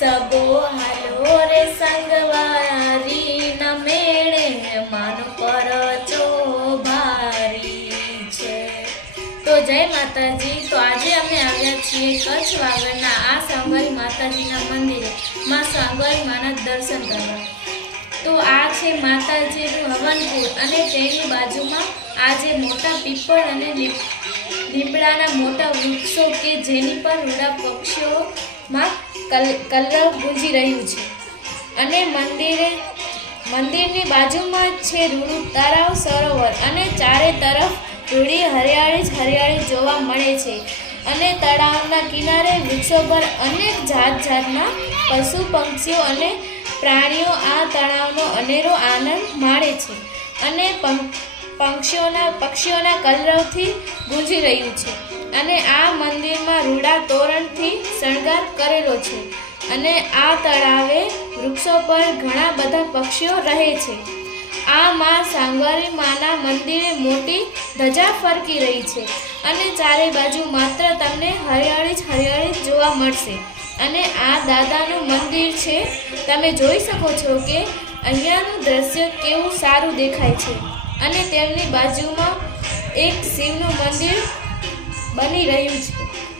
સબો હાલો રે સંગવારી, ન મેળે માનો પર ભારી છે. તો જય માતાજી, તો આજે અમે આવ્યા છીએ કચ્છ વાગડના આ સાંગવારી માતાજીના મંદિરે. માં સાંગવારી માના દર્શન કરવા. તો આ છે માતાજીનું હવનપુર અને તેની બાજુમાં આજે મોટા પીપળ અને લીમ- લીમડાના મોટા વૃક્ષો કે જેની પર રૂડા પક્ષીઓમાં કલ, કલરવ ગુંજી રહ્યું છે. અને મંદિરે, મંદિરની બાજુમાં છે રૂડું તળાવ સરોવર અને ચારે તરફ રૂડી હરિયાળી જ હરિયાળી જોવા મળે છે. અને તળાવના કિનારે વૃક્ષો પર અનેક જાત જાતના પશુ પંક્ષીઓ અને પ્રાણીઓ આ તળાવનો અનેરો આનંદ માણે છે અને પક્ષીઓના પક્ષીઓના કલરવથી ગુંજી રહ્યું છે. અને આ મંદિરમાં રૂડા તોરણથી શણગાર કરેલો છે અને આ તળાવે વૃક્ષો પર ઘણા બધા પક્ષીઓ રહે છે. આ માં સાંગવારી માના મંદિરે મોટી ધજા ફરકી રહી છે અને ચારે બાજુ માત્ર તમને હરિયાળી જ હરિયાળી જ જોવા મળશે. અને આ દાદાનું મંદિર છે. તમે જોઈ શકો છો કે અહીંયાનું દ્રશ્ય કેવું સારું દેખાય છે. અને તેમની બાજુમાં એક શિવનું મંદિર બની રહ્યું છે.